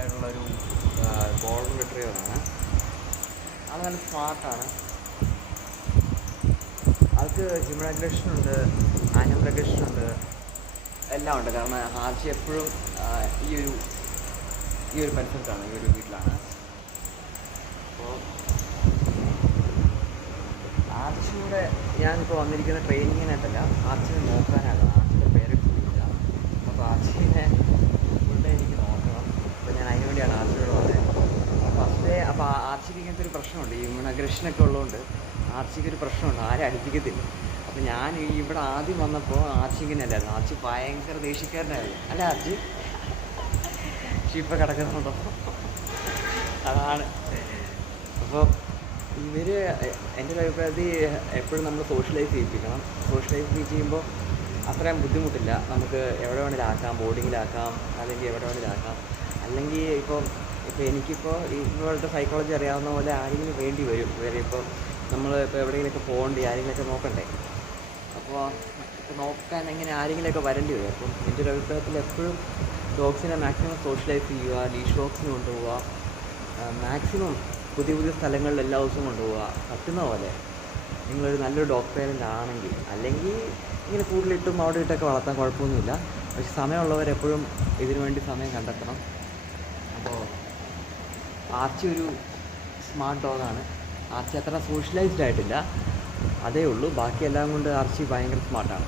ആയിട്ടുള്ളൊരു ഗോൾഡൻ റിട്രീവറാണ്. അത് നല്ല സ്മാർട്ടാണ്. അത് ഹ്യൂമൻ അഗ്രഷനുണ്ട്, ആനിമൽ അഗ്രഷനുണ്ട്, എല്ലാം ഉണ്ട്. കാരണം ആർച്ചി എപ്പോഴും ഈ ഒരു പരിസരത്താണ്, ഈ ഒരു വീട്ടിലാണ്. അപ്പോൾ ആർച്ചിയുടെ ഞാനിപ്പോൾ വന്നിരിക്കുന്ന ട്രെയിനിങ്ങിനായിട്ടല്ല, ആർച്ചിനെ നോക്കാനാണ്. ആർച്ചിയുടെ പേര് പോയില്ല. അപ്പോൾ ആർച്ചിനെ ഇവിടെ എനിക്ക് നോക്കണം. അപ്പോൾ ഞാൻ അതിന് വേണ്ടിയാണ് ആർച്ചിയോട് പറയുന്നത്. അപ്പോൾ ആർച്ചിക്ക് ഇങ്ങനത്തെ ഒരു പ്രശ്നമുണ്ട്. ഈ ഹ്യൂമൻ അഗ്രഷനൊക്കെ ഉള്ളതുകൊണ്ട് ആർച്ചിക്ക് ഒരു പ്രശ്നമുണ്ട്, ആരും അടുപ്പിക്കത്തില്ല. അപ്പോൾ ഞാൻ ഇവിടെ ആദ്യം വന്നപ്പോൾ ആർച്ചി ഇങ്ങനെ അല്ലായിരുന്നു. ആർച്ചി ഭയങ്കര ദേഷ്യക്കാരനായിരുന്നു. അല്ല ആർച്ചി ഇപ്പോൾ കിടക്കുന്നുണ്ടോ? അതാണ്. അപ്പോൾ ഇവർ എൻ്റെ ഒരു അഭിപ്രായത്തിൽ എപ്പോഴും നമ്മൾ സോഷ്യലൈസ് ചെയ്യിപ്പിക്കണം. സോഷ്യലൈസ് ചെയ്യുമ്പോൾ അത്രയും ബുദ്ധിമുട്ടില്ല. നമുക്ക് എവിടെ വേണമെങ്കിലാക്കാം, ബോർഡിങ്ങിലാക്കാം, അല്ലെങ്കിൽ എവിടെ വേണമെങ്കിലാക്കാം. അല്ലെങ്കിൽ ഇപ്പോൾ എനിക്കിപ്പോൾ ഇപ്പോഴത്തെ സൈക്കോളജി അറിയാവുന്ന പോലെ ആരെങ്കിലും വേണ്ടി വരും. വേറെ ഇപ്പോൾ നമ്മൾ ഇപ്പോൾ എവിടെയെങ്കിലുമൊക്കെ പോകേണ്ടി ആരെങ്കിലുമൊക്കെ നോക്കണ്ടേ. അപ്പോൾ നോക്കാൻ എങ്ങനെ ആരെങ്കിലുമൊക്കെ വരേണ്ടി വരും. അപ്പം എൻ്റെ ഒരു അഭിപ്രായത്തിൽ എപ്പോഴും ഡോഗ്സിനെ മാക്സിമം സോഷ്യലൈസ് ചെയ്യുക, ലീഷ് ഡോഗ്സിന് കൊണ്ടുപോവുക, മാക്സിമം പുതിയ പുതിയ സ്ഥലങ്ങളിൽ എല്ലാ ദിവസവും കൊണ്ടുപോവുക. പറ്റുന്ന പോലെ നിങ്ങളൊരു നല്ലൊരു ഡോഗ് പേരൻ്റ് ആണെങ്കിൽ. അല്ലെങ്കിൽ ഇങ്ങനെ കൂടുതലിട്ടും അവിടെ ഇട്ടൊക്കെ വളർത്താൻ കുഴപ്പമൊന്നുമില്ല. പക്ഷെ സമയമുള്ളവരെപ്പോഴും ഇതിനു വേണ്ടി സമയം കണ്ടെത്തണം. അപ്പോൾ ആർച്ചി ഒരു സ്മാർട്ട് ഡോഗാണ്. ആർച്ചി അത്ര സോഷ്യലൈസ്ഡ് ആയിട്ടില്ല, അതേ ഉള്ളൂ. ബാക്കിയെല്ലാം കൊണ്ട് ആർച്ചി ഭയങ്കര സ്മാർട്ടാണ്.